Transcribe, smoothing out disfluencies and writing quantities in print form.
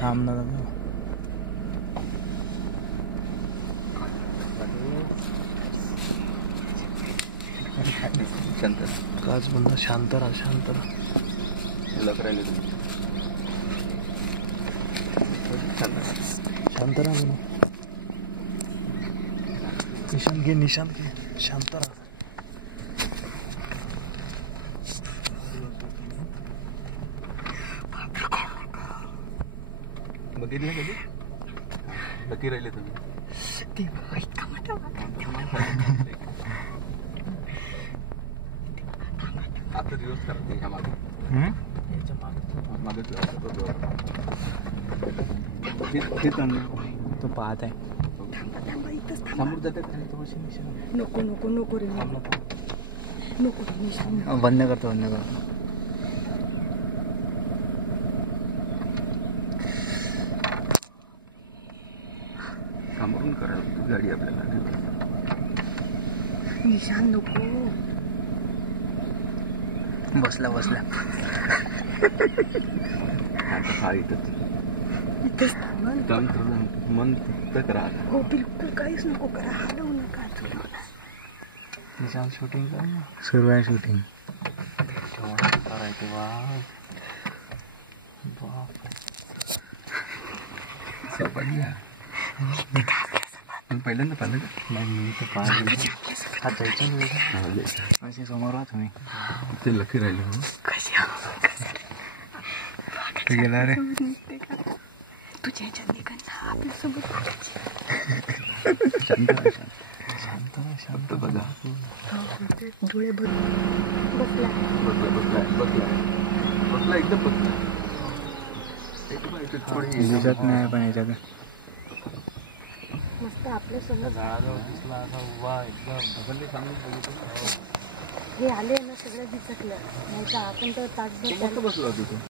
थांब ना शांत काच बंद शांत राहा शांत राहा शांत राहा निशांत घे शांत राहा बघितलं कधी नक्की राहिले तुम्ही आता दिवस करते ह्या मागे तो पाहत आहे समोर जातात नको नको नको रे नको बंद करतो समोरून करायला गाडी आपल्याला निशान नको बसला आता हा इथंच मन फक्त करा हो बिलकुल काहीच नको करा हलवू नका निशांत शूटिंग कर ना सुरू आहे शूटिंग करायचं पहिल्यांदा पाहिलं का मी तर पाहिलं असे समोर राहा तुम्ही ते लकी राहिले तू गेला रे तुझ्या ह्याच्यात निघाला आपल्यासोबत शांत बघा डोळे बसला एकदम बसला दिसत नाही पण याच्यात मस्त आपल्यासोबत झाडाजवळ दिसला असा उभा एकदम हे आले ना सगळं दिसकलं नाही तर आपण तर तासभर बसला तिथे